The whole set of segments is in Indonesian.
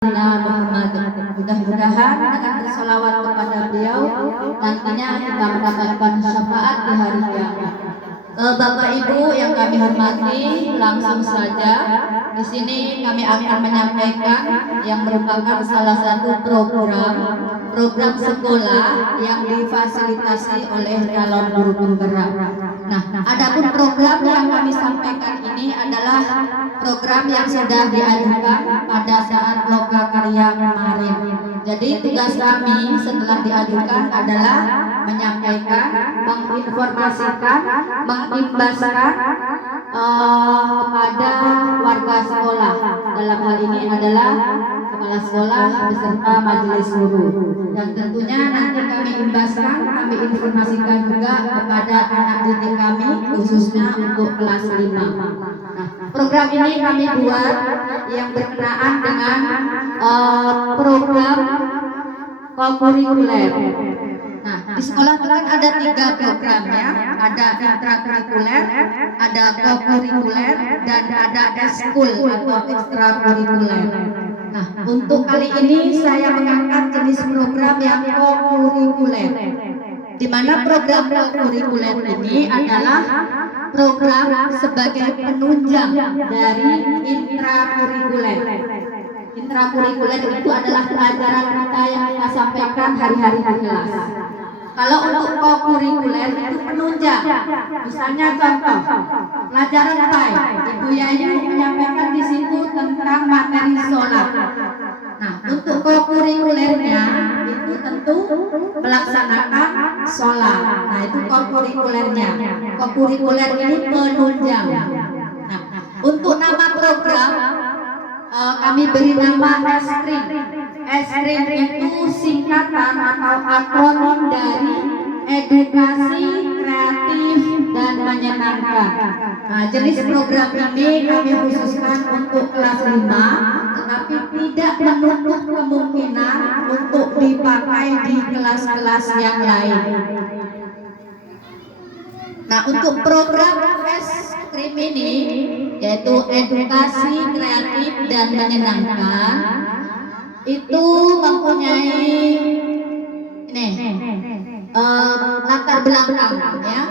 Muhammad. Mudah-mudahan dengan bersalawat kepada beliau nantinya kita mendapatkan syafaat di hari kiamat. Bapak Ibu yang kami hormati, langsung saja di sini kami akan menyampaikan yang merupakan salah satu program sekolah yang difasilitasi oleh calon guru penggerak. Nah, adapun program yang kami sampaikan ini adalah program yang sudah diajukan pada saat loka karya kemarin. Jadi tugas kami setelah diajukan adalah menyampaikan, menginformasikan, mengimbaskan kepada warga sekolah. Dalam hal ini adalah kepala sekolah beserta majelis guru. Dan tentunya nanti kami imbaskan, kami informasikan juga kepada anak didik kami khususnya untuk kelas 5. Nah, program ini kami buat yang berkenaan dengan program kokurikuler. Nah, di sekolah itu kan ada 3 program ya, ada intrakurikuler, ada kokurikuler, dan ada eskul atau ekstrakurikuler. Nah, untuk kali ini saya mengangkat jenis program yang kokurikuler, di mana program kokurikuler ini adalah program sebagai penunjang dari intrakurikuler. Intrakurikuler itu adalah pelajaran kita yang kita sampaikan hari-hari di kelas. Kalau untuk kokurikuler itu penunjang. Misalnya contoh pelajaran PAI, Ibu Yayu menyampaikan di situ tentang materi solar. Nah, untuk kokurikulernya itu tentu melaksanakan solar. Nah, itu kokurikulernya. Kokurikuler ini penunjang. Nah, untuk nama program kami beri nama ESKRIM. ESKRIM itu singkatan atau akronim dari edukasi kreatif dan menyenangkan. Nah, jenis program ini kami khususkan untuk kelas 5, tetapi tidak menutup kemungkinan untuk dipakai di kelas-kelas yang lain. Nah, untuk program ESKRIM ini yaitu edukasi kreatif dan menyenangkan, itu mempunyai latar belakang ya.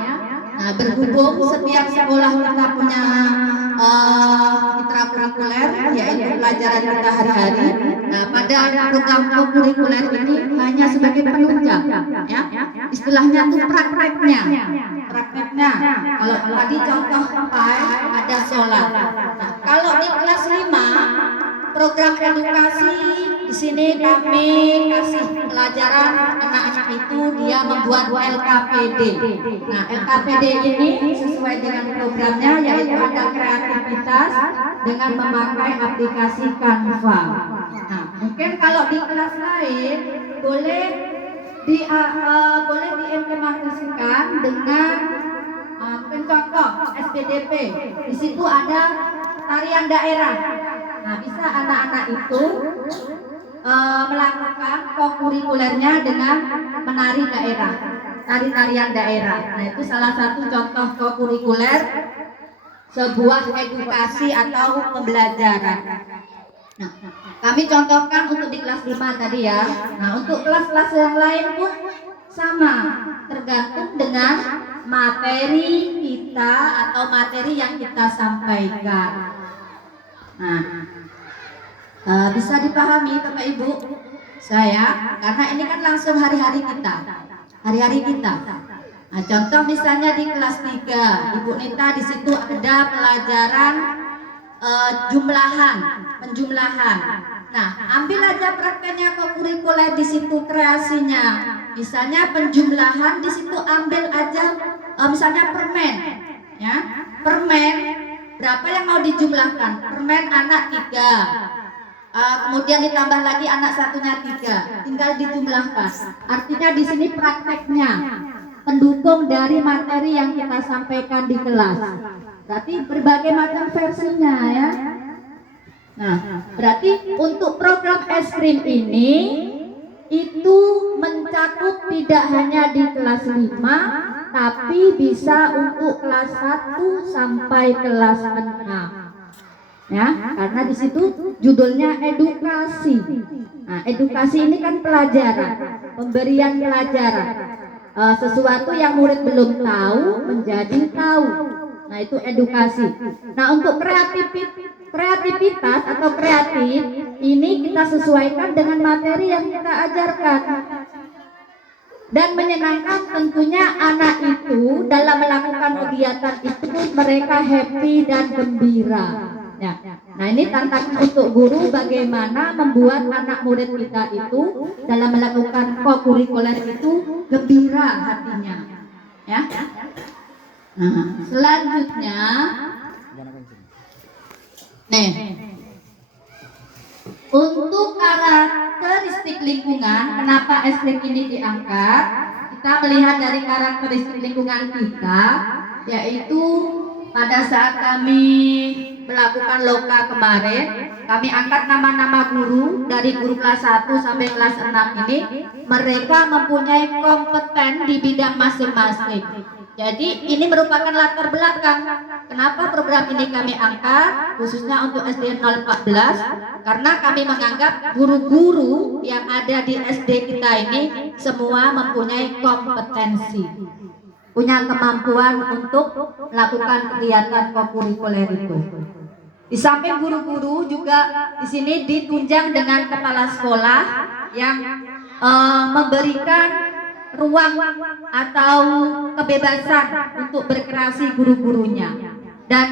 Nah, berhubung setiap sekolah kita punya intrakurikuler yaitu pelajaran kita hari-hari. Nah, pada program kokurikuler ini hanya sebagai penunjang ya. Istilahnya itu prakteknya. Kalau tadi contoh PAI ada solar. Nah, kalau di kelas 5 program edukasi di sini kami kasih pelajaran anak-anak itu dia membuat LKPD. Nah, LKPD ini sesuai dengan programnya yaitu ada kreativitas dengan memakai aplikasi Canva. Nah, mungkin kalau di kelas lain boleh diimplementasikan dengan contoh SPDP. Di situ ada tarian daerah. Nah, bisa anak-anak itu melakukan kokurikulernya dengan menari daerah, tari-tarian daerah. Nah, itu salah satu contoh kokurikuler sebuah edukasi atau pembelajaran. Nah, kami contohkan untuk di kelas 5 tadi ya. Nah, untuk kelas-kelas yang lain pun sama, tergantung dengan materi kita atau materi yang kita sampaikan. Nah, bisa dipahami Bapak Ibu saya, karena ini kan langsung hari-hari kita. Nah, contoh misalnya di kelas 3, Ibu Nita di situ ada pelajaran penjumlahan. Nah, ambil aja prakteknya kokurikuler di situ kreasinya. Misalnya penjumlahan di situ ambil aja misalnya permen ya. Permen berapa yang mau dijumlahkan? Permen anak 3. Kemudian ditambah lagi anak satunya 3. Tinggal dijumlahkan. Artinya di sini prakteknya pendukung dari materi yang kita sampaikan di kelas. Berarti berbagai macam versinya ya. Nah, berarti untuk program ESKRIM ini itu mencakup tidak hanya di kelas 5, tapi bisa untuk kelas 1 sampai kelas 6. ya, karena di situ judulnya edukasi. Nah, edukasi ini kan pelajaran, pemberian pelajaran. Sesuatu yang murid belum tahu menjadi tahu. Nah, itu edukasi. Nah, untuk kreativitas atau kreatif ini kita sesuaikan dengan materi yang kita ajarkan. Dan menyenangkan tentunya anak itu dalam melakukan kegiatan itu mereka happy dan gembira. Ya. Nah, ini tantangan untuk guru bagaimana membuat anak murid kita itu dalam melakukan kokurikuler itu gembira hatinya. Ya. Nah, selanjutnya nih, untuk karakteristik lingkungan, kenapa S-Link ini diangkat? Kita melihat dari karakteristik lingkungan kita, yaitu pada saat kami melakukan loka kemarin, kami angkat nama-nama guru dari guru kelas 1 sampai kelas 6 ini, mereka mempunyai kompeten di bidang masing-masing. Jadi ini merupakan latar belakang kenapa program ini kami angkat khususnya untuk SD 014, karena kami menganggap guru-guru yang ada di SD kita ini semua mempunyai kompetensi, punya kemampuan untuk melakukan kegiatan kokurikuler itu. Di samping guru-guru juga di sini ditunjang dengan kepala sekolah yang memberikan ruang atau kebebasan untuk berkreasi guru-gurunya. Dan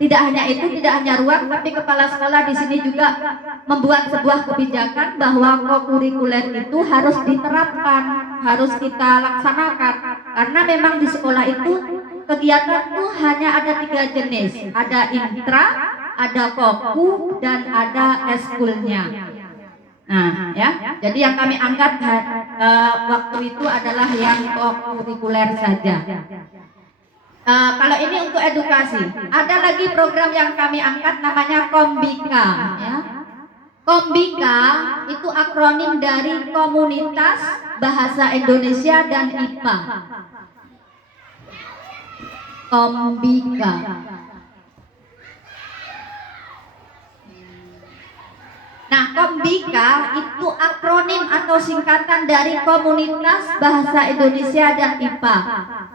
tidak hanya itu, tidak hanya ruang, tapi kepala sekolah di sini juga membuat sebuah kebijakan bahwa kokurikuler itu harus diterapkan, harus kita laksanakan, karena memang di sekolah itu kegiatan itu hanya ada 3 jenis, ada intra, ada koku, dan ada eskulnya. Nah, ya, jadi yang kami angkat waktu itu adalah yang kokurikuler saja. Kalau ini untuk edukasi, ada lagi program yang kami angkat namanya Kombika. Ya. Kombika itu akronim dari Komunitas Bahasa Indonesia dan IPA. Kombika. Nah, Kombika itu akronim atau singkatan dari Komunitas Bahasa Indonesia dan IPA.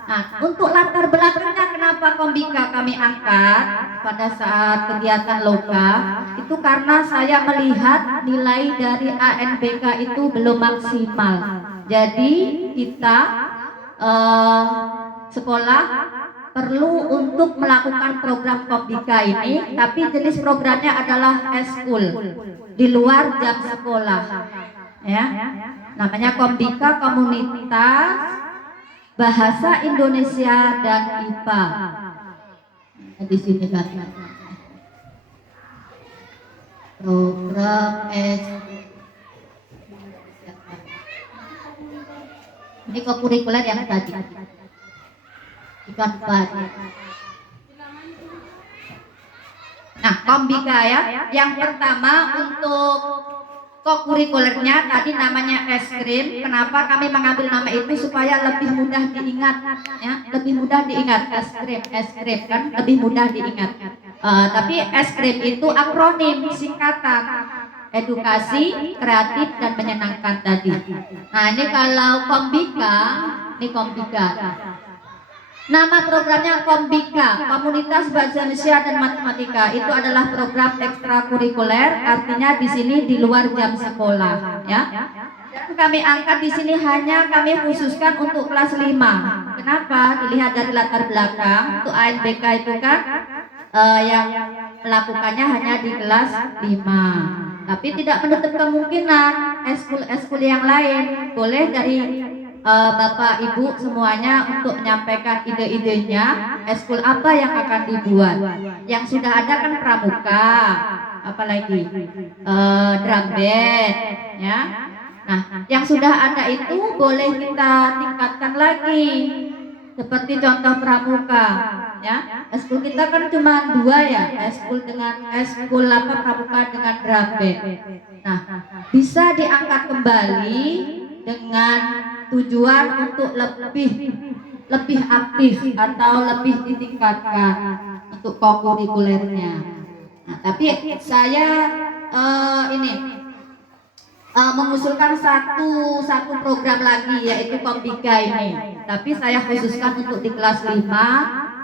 Nah, untuk latar belakangnya kenapa Kombika kami angkat pada saat kegiatan loka, itu karena saya melihat nilai dari ANBK itu belum maksimal. Jadi kita sekolah perlu untuk melakukan program Kombika ini, tapi jenis programnya adalah eskul di luar jam sekolah, ya. Namanya Kombika, Komunitas Bahasa Indonesia dan IPA. Di sini kan program ini kokurikuler yang tadi. Nah, Kombika ya. Yang pertama untuk kokurikulernya tadi namanya es krim. Kenapa kami mengambil nama itu supaya lebih mudah diingat, ya, lebih mudah diingat. Es krim kan lebih mudah diingat. Tapi es krim itu akronim singkatan edukasi, kreatif, dan menyenangkan tadi. Nah, ini kalau Kombika, ini Kombika. Nama programnya Kombika, Komunitas Bahasa Indonesia dan Matematika. Itu adalah program ekstrakurikuler, artinya di sini di luar jam sekolah, ya. Dan kami angkat di sini hanya kami khususkan untuk kelas 5. Kenapa? Dilihat dari latar belakang, untuk ANBK itu kan yang melakukannya hanya di kelas 5. Tapi tidak menutup kemungkinan eskul yang lain boleh dari Bapak Ibu semuanya untuk menyampaikan ide-idenya eskul apa yang akan dibuat. Yang sudah ada kan pramuka, apalagi drum band, ya. Nah, yang sudah ada itu boleh kita tingkatkan lagi. Seperti contoh pramuka, ya. Eskul kita kan cuma 2 ya, eskul apa pramuka dengan drum band. Nah, bisa diangkat kembali dengan tujuan untuk lebih aktif atau lebih ditingkatkan untuk kokurikulernya. Nah, tapi saya mengusulkan satu program lagi, yaitu Kombika ini. Tapi saya khususkan untuk di kelas 5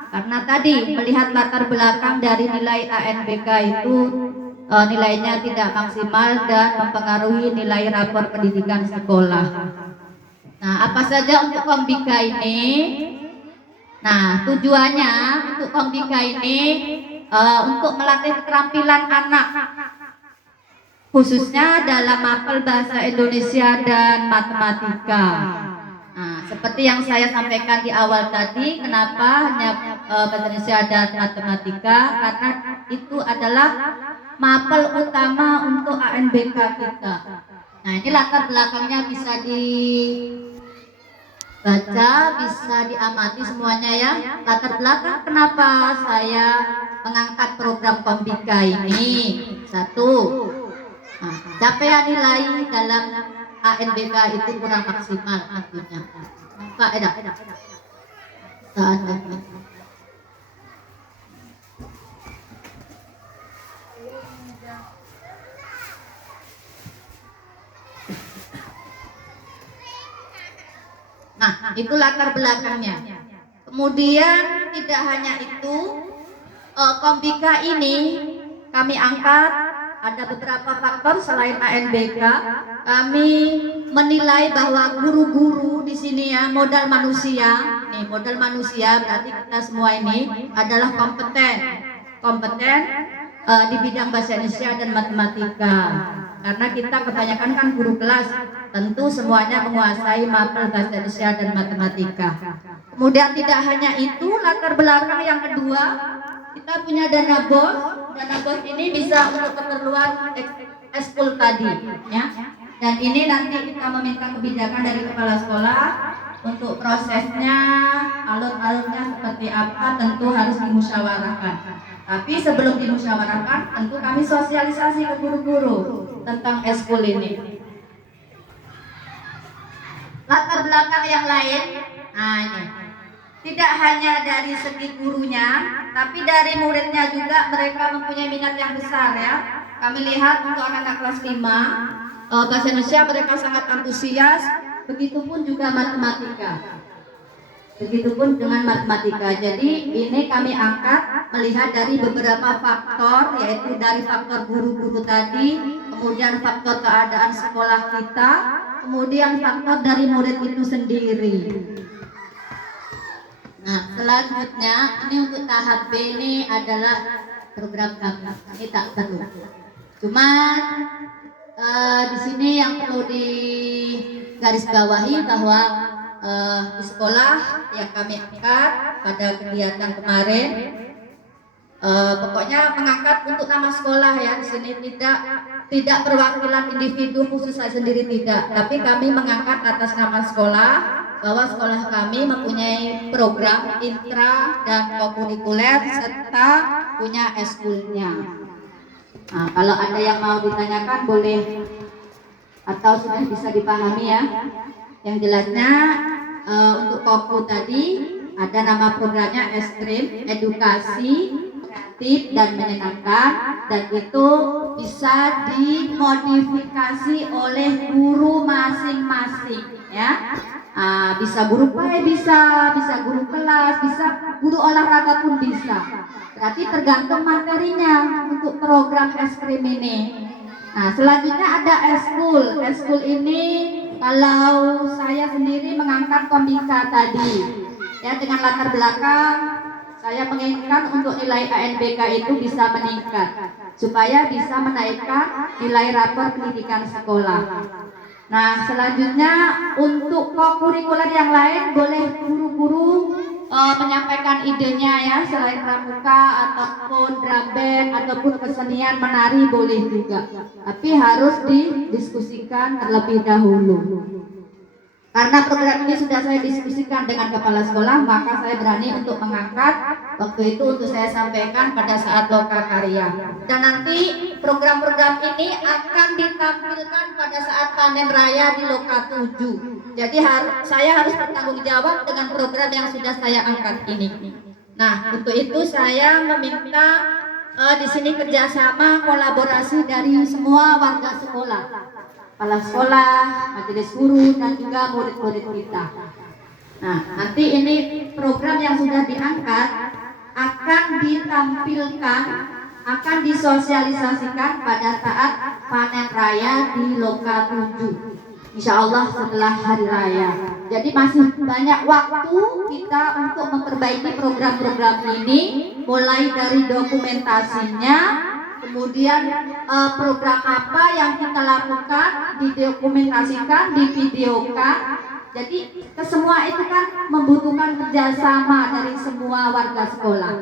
karena tadi melihat latar belakang dari nilai ANBK itu nilainya tidak maksimal dan mempengaruhi nilai rapor pendidikan sekolah. Nah, apa saja untuk Kombika ini? Nah, tujuannya untuk Kombika ini untuk melatih keterampilan anak, khususnya dalam hafal bahasa Indonesia dan matematika. Nah, seperti yang saya sampaikan di awal tadi, kenapa hanya bahasa Indonesia dan matematika? Karena itu adalah mapel utama untuk ANBK kita. Nah, ini latar belakangnya bisa dibaca, bisa diamati semuanya ya. Latar belakang kenapa saya mengangkat program Kombika ini. Satu, capaian nilai dalam ANBK itu kurang maksimal tentunya. Pak Eda. Nah, itu latar belakangnya. Kemudian tidak hanya itu, Kombika ini kami angkat ada beberapa faktor selain ANBK. Kami menilai bahwa guru-guru di sini ya, modal manusia. Nih, modal manusia berarti kita semua ini adalah kompeten di bidang bahasa Indonesia dan matematika. Karena kita kebanyakan kan guru kelas, tentu semuanya menguasai mapel bahasa Indonesia dan matematika. Kemudian tidak hanya itu, latar belakang yang kedua, kita punya dana BOS. Dana BOS ini bisa untuk keperluan ekskul tadi, ya. Dan ini nanti kita meminta kebijakan dari kepala sekolah untuk prosesnya, alur-alurnya seperti apa, tentu harus dimusyawarahkan. Tapi sebelum dimusyawarahkan, tentu kami sosialisasi ke guru-guru tentang ekskul ini. Latar belakang yang lain, nah ini. Tidak hanya dari segi gurunya, tapi dari muridnya juga mereka mempunyai minat yang besar ya. Kami lihat untuk anak-anak kelas 5 bahasa Indonesia mereka sangat antusias, begitupun juga matematika. Begitupun dengan matematika. Jadi ini kami angkat melihat dari beberapa faktor, yaitu dari faktor guru-guru tadi, kemudian faktor keadaan sekolah kita, kemudian faktor dari murid itu sendiri. Nah, selanjutnya ini untuk tahap B ini adalah program kami. Ini tak perlu. Cuman di sini yang perlu digarisbawahi bahwa di sekolah yang kami angkat pada kegiatan kemarin, pokoknya mengangkat untuk nama sekolah ya. Di sini tidak perwakilan individu khusus saya sendiri tidak, tapi kami mengangkat atas nama sekolah bahwa sekolah kami mempunyai program intra dan kokurikuler serta punya eskulnya. Nah, kalau ada yang mau ditanyakan boleh atau sudah bisa dipahami ya. Yang jelasnya untuk koku tadi ada nama programnya Ekstrim Edukasi Kreatif dan Menyenangkan, dan itu bisa dimodifikasi oleh guru masing-masing ya. Bisa guru PAI, bisa guru kelas, bisa guru olahraga pun bisa. Berarti tergantung materinya untuk program Ekstrim ini. Nah, selanjutnya ada eskul. Eskul ini kalau saya sendiri mengangkat Kombika tadi ya, dengan latar belakang saya menginginkan untuk nilai ANBK itu bisa meningkat supaya bisa menaikkan nilai rapor pendidikan sekolah. Nah, selanjutnya untuk kokurikuler yang lain boleh guru-guru menyampaikan idenya ya, selain pramuka ataupun drum band ataupun kesenian menari boleh juga, tapi harus didiskusikan terlebih dahulu. Karena program ini sudah saya diskusikan dengan kepala sekolah, maka saya berani untuk mengangkat waktu itu untuk saya sampaikan pada saat lokakarya. Dan nanti program-program ini akan ditampilkan pada saat panen raya di Loka 7. Jadi saya harus bertanggung jawab dengan program yang sudah saya angkat ini. Nah, untuk itu saya meminta Di sini kerjasama kolaborasi dari semua warga sekolah, kepala sekolah, majelis guru, dan juga murid-murid kita. Nah, nanti ini program yang sudah diangkat akan ditampilkan, akan disosialisasikan pada saat panen raya di Loka 7. Insya Allah setelah hari raya. Jadi masih banyak waktu kita untuk memperbaiki program-program ini, mulai dari dokumentasinya, kemudian program apa yang kita lakukan, didokumentasikan, divideokan. Jadi semua itu kan membutuhkan kerjasama dari semua warga sekolah.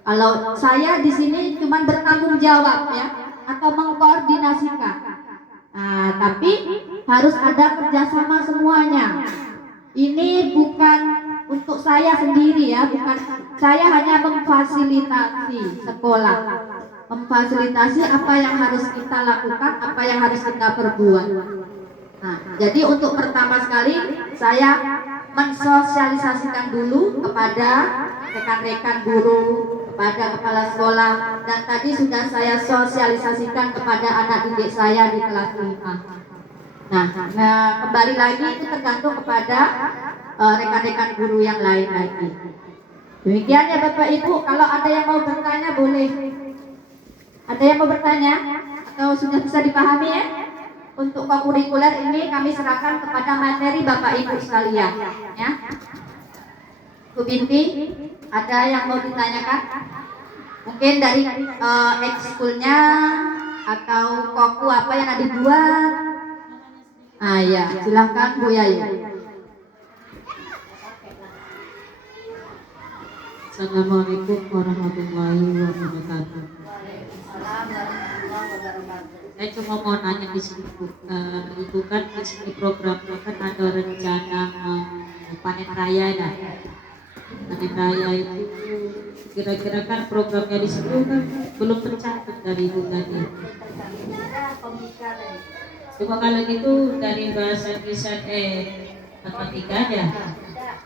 Kalau saya di sini cuma bertanggung jawab ya, atau mengkoordinasikan. Nah, tapi harus ada kerjasama semuanya. Ini bukan untuk saya sendiri ya, bukan, saya hanya memfasilitasi sekolah, memfasilitasi apa yang harus kita lakukan, apa yang harus kita perbuat. Nah, jadi untuk pertama sekali saya mensosialisasikan dulu kepada rekan-rekan guru, kepada kepala sekolah, dan tadi sudah saya sosialisasikan kepada anak didik saya di kelas 5. Nah, kembali lagi itu tergantung kepada rekan-rekan guru yang lain lagi. Demikian ya Bapak Ibu, kalau ada yang mau bertanya boleh. Ada yang mau bertanya? Atau sudah bisa dipahami ya? Untuk kokurikuler ini kami serahkan kepada materi Bapak Ibu sekalian ya. Bu Binti, ada yang mau ditanyakan? Mungkin dari ekskulnya atau koku apa yang ada dibuat? Ah ya, silahkan Bu Yayu. Assalamualaikum warahmatullahi wabarakatuh. Saya cuma mau nanya di sini Bu, itu kan di sini programnya kan ada rencana panen raya ya. Panen raya itu kira-kira kan programnya di situ kan belum tercatat dari Ibu tadi. Cuma kalau gitu dari bahasa lisan matematika aja.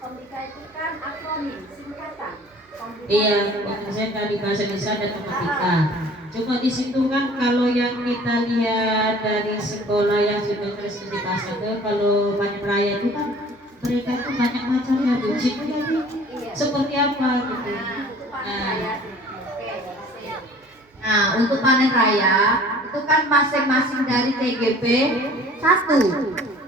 Komika itu kan akronim, singkatan. Iya, saya dari bahasa lisan dan matematika. Cuma di situ kan kalau yang kita lihat dari sekolah yang sudah selesai dipasang tuh, kalau panen raya itu kan mereka itu banyak macamnya tuh. Seperti apa gitu. Nah, untuk panen raya itu kan masing-masing dari TGP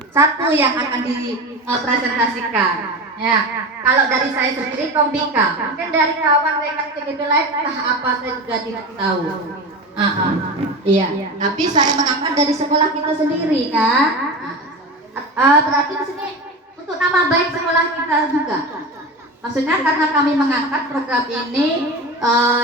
satu yang akan dipresentasikan. Ya, kalau dari saya sendiri Kombika, mungkin dari kawan rekan TGP lain entah apa saya juga tidak tahu. Iya, tapi saya mengangkat dari sekolah kita sendiri kan. Berarti di sini untuk nama baik sekolah kita juga. Maksudnya karena kami mengangkat program ini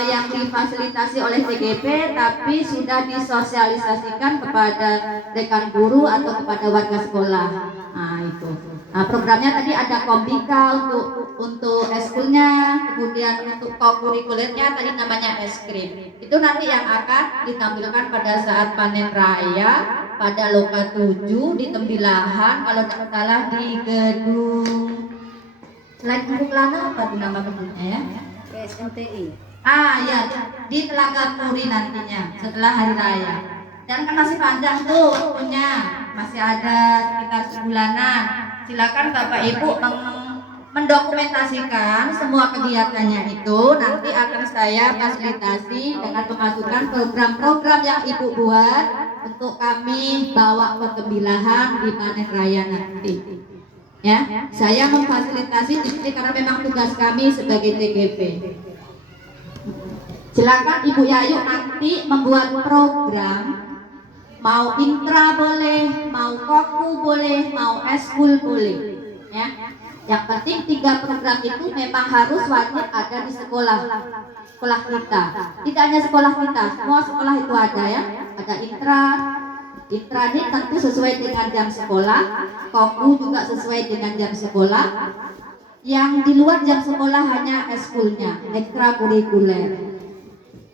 yang difasilitasi oleh TGP, tapi sudah disosialisasikan kepada rekan guru atau kepada warga sekolah. Nah itu. Nah programnya tadi ada Kombika untuk eskulnya, kemudian untuk kokurikulernya tadi namanya es krim. Itu nanti yang akan ditampilkan pada saat panen raya pada Loka 7 di Tembilahan, kalau tidak salah di gedung. Selain Bukit Lana apa tuh nama gedungnya ya? SMTI. Ya, di Telaga Puri nantinya setelah hari raya. Dan kan masih panjang tuh waktunya, masih ada sekitar sebulanan. Silakan Bapak Ibu mendokumentasikan semua kegiatannya itu. Nanti akan saya fasilitasi dengan memasukkan program-program yang Ibu buat untuk kami bawa ke Tembilahan di panen raya nanti. Ya, saya memfasilitasi di sini karena memang tugas kami sebagai TGP. Silakan Ibu Yayu nanti membuat program, mau intra boleh, mau koku boleh, mau eskul boleh. Ya, yang penting 3 program itu memang harus wajib ada di sekolah kita. Tidak hanya sekolah kita, semua sekolah itu ada ya. Ada intra ini tentu sesuai dengan jam sekolah, koku juga sesuai dengan jam sekolah. Yang di luar jam sekolah hanya eskulnya, ekstrakurikuler.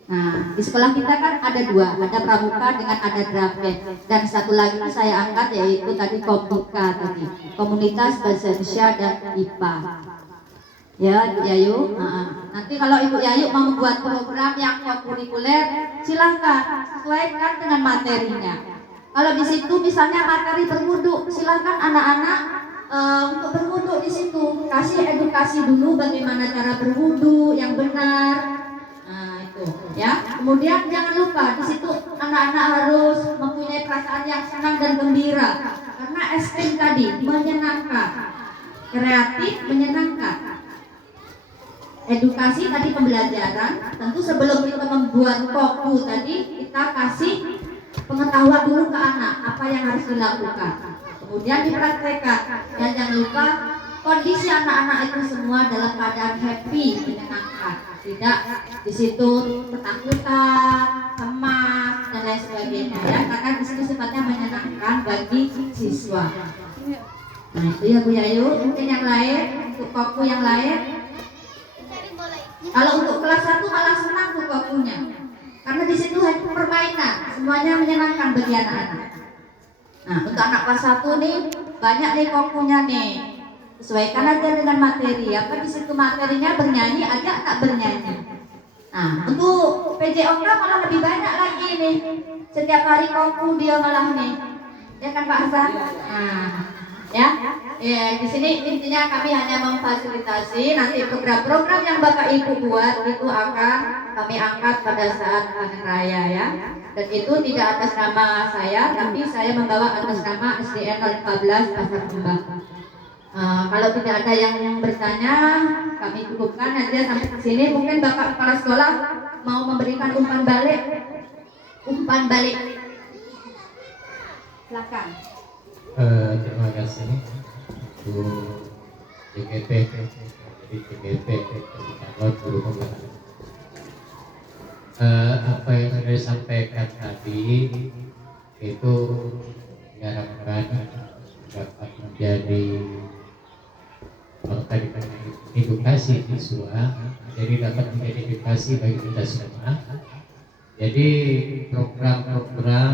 Nah, di sekolah kita kan ada 2, ada pramuka dengan ada drafet, dan satu lagi saya angkat yaitu tadi Kombika tadi, komunitas bahasa Indonesia dan IPA. Ya, Ibu Yayu. Nanti kalau Ibu Yayu mau membuat program yang kurikuler, silahkan sesuaikan dengan materinya. Kalau di situ misalnya materi berwudu, silahkan anak-anak untuk berwudu di situ. Kasih edukasi dulu bagaimana cara berwudu yang benar. Nah, itu ya. Kemudian jangan lupa di situ anak-anak harus mempunyai perasaan yang senang dan gembira. Karena es krim tadi menyenangkan, kreatif, menyenangkan. Edukasi tadi pembelajaran, tentu sebelum kita membuat koku tadi kita kasih pengetahuan dulu ke anak apa yang harus dilakukan, kemudian dipraktekkan. Dan jangan lupa kondisi anak-anak itu semua dalam keadaan happy, menyenangkan, tidak di situ ketakutan, cemas dan lain sebagainya ya, karena di situ sifatnya menyenangkan bagi siswa. Nah itu ya Bu Yayu. Mungkin yang lain untuk koku yang lain. Kalau untuk kelas 1 malah senang tuh kokunya, karena di situ hanya permainan, semuanya menyenangkan bagi anak-anak. Nah, untuk anak kelas 1 nih banyak nih kokunya nih. Sesuaikan aja dengan materi. Apa di situ materinya bernyanyi, ajak anak bernyanyi. Nah, untuk PJOK malah lebih banyak lagi nih. Setiap hari koku dia malah nih. Ya kan Pak Hasan? Nah, ya di sini intinya kami hanya memfasilitasi nanti program-program yang Bapak Ibu buat itu akan kami angkat pada saat panen raya ya, dan itu tidak atas nama saya, tapi saya membawa atas nama SDN 014 Pasar Kembang. Kalau tidak ada yang bertanya, kami cukupkan aja sampai di sini. Mungkin Bapak Kepala Sekolah mau memberikan umpan balik. Silakan. Terima kasih untuk JGP, jadi JGP calon guru pembelajaran. Apa yang sudah disampaikan tadi itu diharapkan dapat menjadi tadi edukasi siswa, jadi dapat menjadi edukasi bagi kita semua. Jadi program-program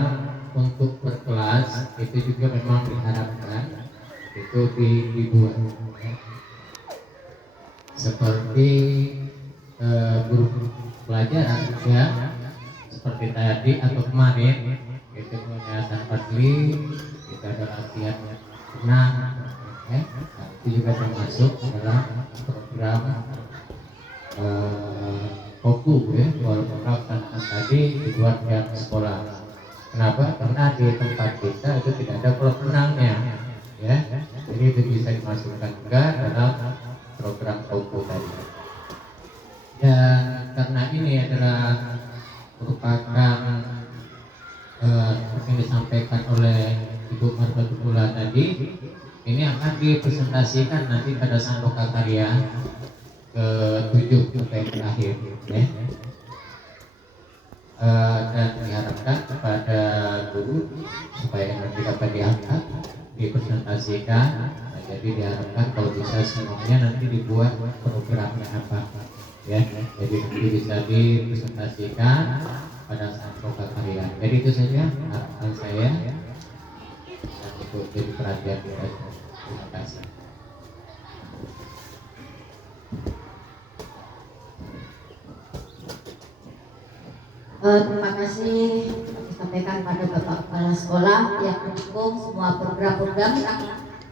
untuk berkelas itu juga memang diharapkan itu dibuat seperti guru pelajaran ya, seperti tadi atau kemarin itu penyataan Fadli, kita ada latihan renang ya, itu juga termasuk dalam program koku ya, walaupun tadi dibuat pihak sekolah. Kenapa? Karena di tempat kita itu tidak ada kolam renangnya, ya. Jadi itu bisa dimasukkan juga dalam program koku tadi. Dan karena ini adalah merupakan yang disampaikan oleh Ibu Marfatullah tadi, ini akan dipresentasikan nanti pada saat loka karya ke-7 yang terakhir, ya. Dan diharapkan kepada guru supaya nanti dapat diangkat, dipresentasikan. Jadi diharapkan kalau bisa semuanya nanti dibuat programnya apa, ya. Jadi nanti bisa dipresentasikan pada saat loka karya. Jadi itu saja harapan saya dan itu jadi perhatian kita. Terima kasih. Terima kasih disampaikan pada Bapak Kepala Sekolah yang mendukung semua program-program yang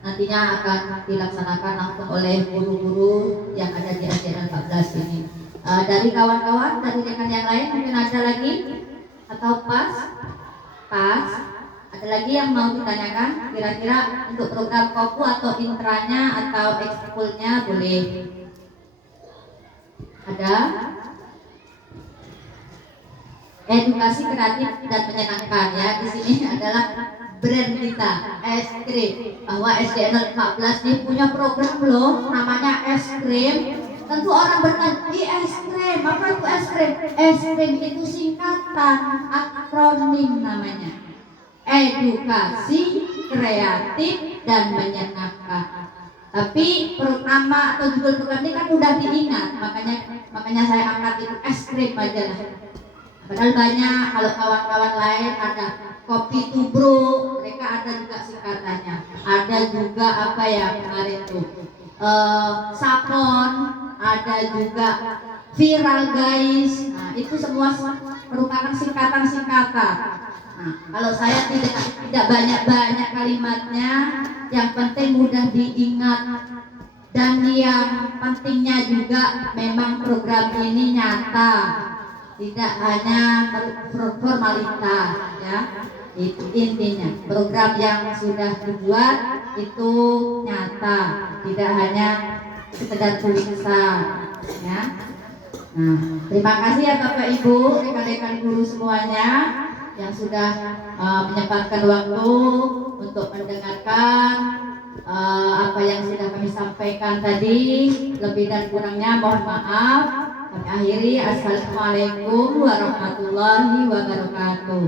nantinya akan dilaksanakan langsung oleh guru-guru yang ada di SDN 14 ini. Dari kawan-kawan, dari rekan yang lain mungkin ada lagi atau pas, ada lagi yang mau ditanyakan kira-kira untuk program koku atau intranya atau ekskulnya boleh. Ada? Edukasi kreatif dan menyenangkan ya, di sini adalah brand kita es krim, bahwa SDN 14 ini punya program loh namanya es krim. Tentu orang bertanya, es krim apa itu es krim? Es krim itu singkatan, akronim namanya, edukasi kreatif dan menyenangkan. Tapi nama atau judul program ini kan udah diingat, makanya saya angkat itu es krim aja lah. Padahal banyak, kalau kawan-kawan lain ada kopi tubruk, mereka ada juga singkatannya. Ada juga apa ya kemarin tuh Sapon, ada juga viral guys. Nah, itu semua merupakan singkatan-singkatan. Nah, kalau saya tidak banyak-banyak kalimatnya, yang penting mudah diingat. Dan yang pentingnya juga memang program ini nyata, tidak hanya formalitas ya. Itu intinya, program yang sudah dibuat itu nyata, tidak hanya sekedar tulisan ya. Nah, terima kasih ya Bapak Ibu, rekan-rekan guru semuanya yang sudah menyempatkan waktu untuk mendengarkan apa yang sudah kami sampaikan tadi. Lebih dan kurangnya mohon maaf. Kami akhiri. Assalamualaikum warahmatullahi wabarakatuh.